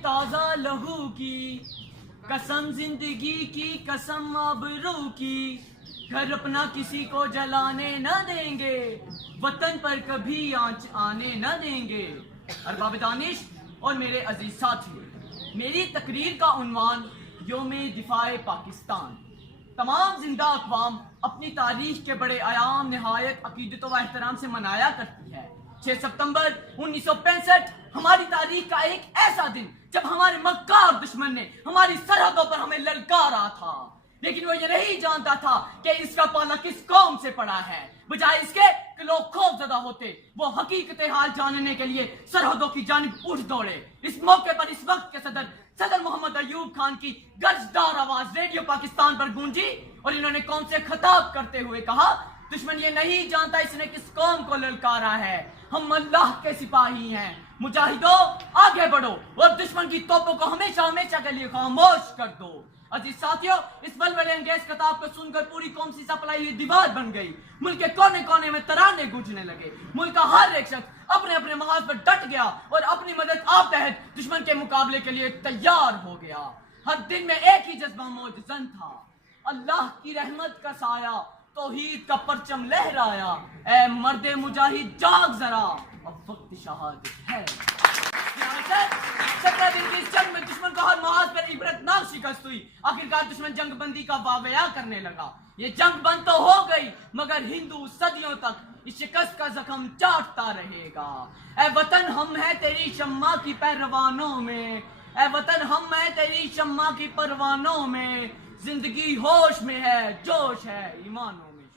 ताजा लहू की, कसम जिंदगी की, कसम आबरू की, घर अपना किसी को जलाने न देंगे, वतन पर कभी आंच आने न देंगे। अरबाब दानिश और मेरे अजीज साथी, मेरी तकरीर का उन्वान योमे दिफाए पाकिस्तान। तमाम जिंदा अक़वाम अपनी तारीख के बड़े आयाम निहायत अकीदत व एहतराम से मनाया करती है। 6 सितंबर 1965 हमारी तारीख का एक ऐसा दिन जब हमारे मक्कार दुश्मन ने हमारी सरहदों पर हमें ललकारा था, लेकिन वो ये नहीं जानता था कि इसका पाला किस कौम से पड़ा है। बजाय इसके कि लोग खौफजदा होते, वो हकीकत हाल जानने के लिए सरहदों की जानिब उठ दौड़े। इस मौके पर इस वक्त के सदर मोहम्मद अयूब खान की गर्जदार आवाज रेडियो पाकिस्तान पर गूंजी और इन्होंने कौम से खिताब करते हुए कहा, दुश्मन ये नहीं जानता इसने किस कौम को ललकारा है। हम अल्लाह के सिपाही हैं, मुजाहिदों आगे बढ़ो और दुश्मन की तोपों को हमेशा हमेशा के लिए खामोश कर दो। अजीज साथियों, इस बलबले अंगेज खिताब को सुनकर पूरी कौम सी सपलाई हुई दीवार बन गई। मुल्क के कोने कोने में तराने गूंजने लगे। मुल्क का हर एक शख्स अपने अपने महाज पर डट गया और अपनी मदद आप तहत दुश्मन के मुकाबले के लिए तैयार हो गया। हर दिन में एक ही जज्बा मौजूद था, अल्लाह की रहमत का साया, तौहीद का परचम लहराया। ऐ मर्दे मुजाहिद जाग जरा, अब वक्त शहादत है। जंग में दुश्मन को हर महाज पर इबरतनाक शिकस्त हुई। आखिरकार दुश्मन जंग बंदी का वावया करने लगा। ये जंग बंद तो हो गई, मगर हिंदू सदियों तक इस शिकस्त का जख्म चाटता रहेगा। ऐ वतन हम है तेरी शम्मा की परवानों में, ऐ वतन हम है तेरी शम्मा की परवानों में, जिंदगी होश में है, जोश है ईमानों में।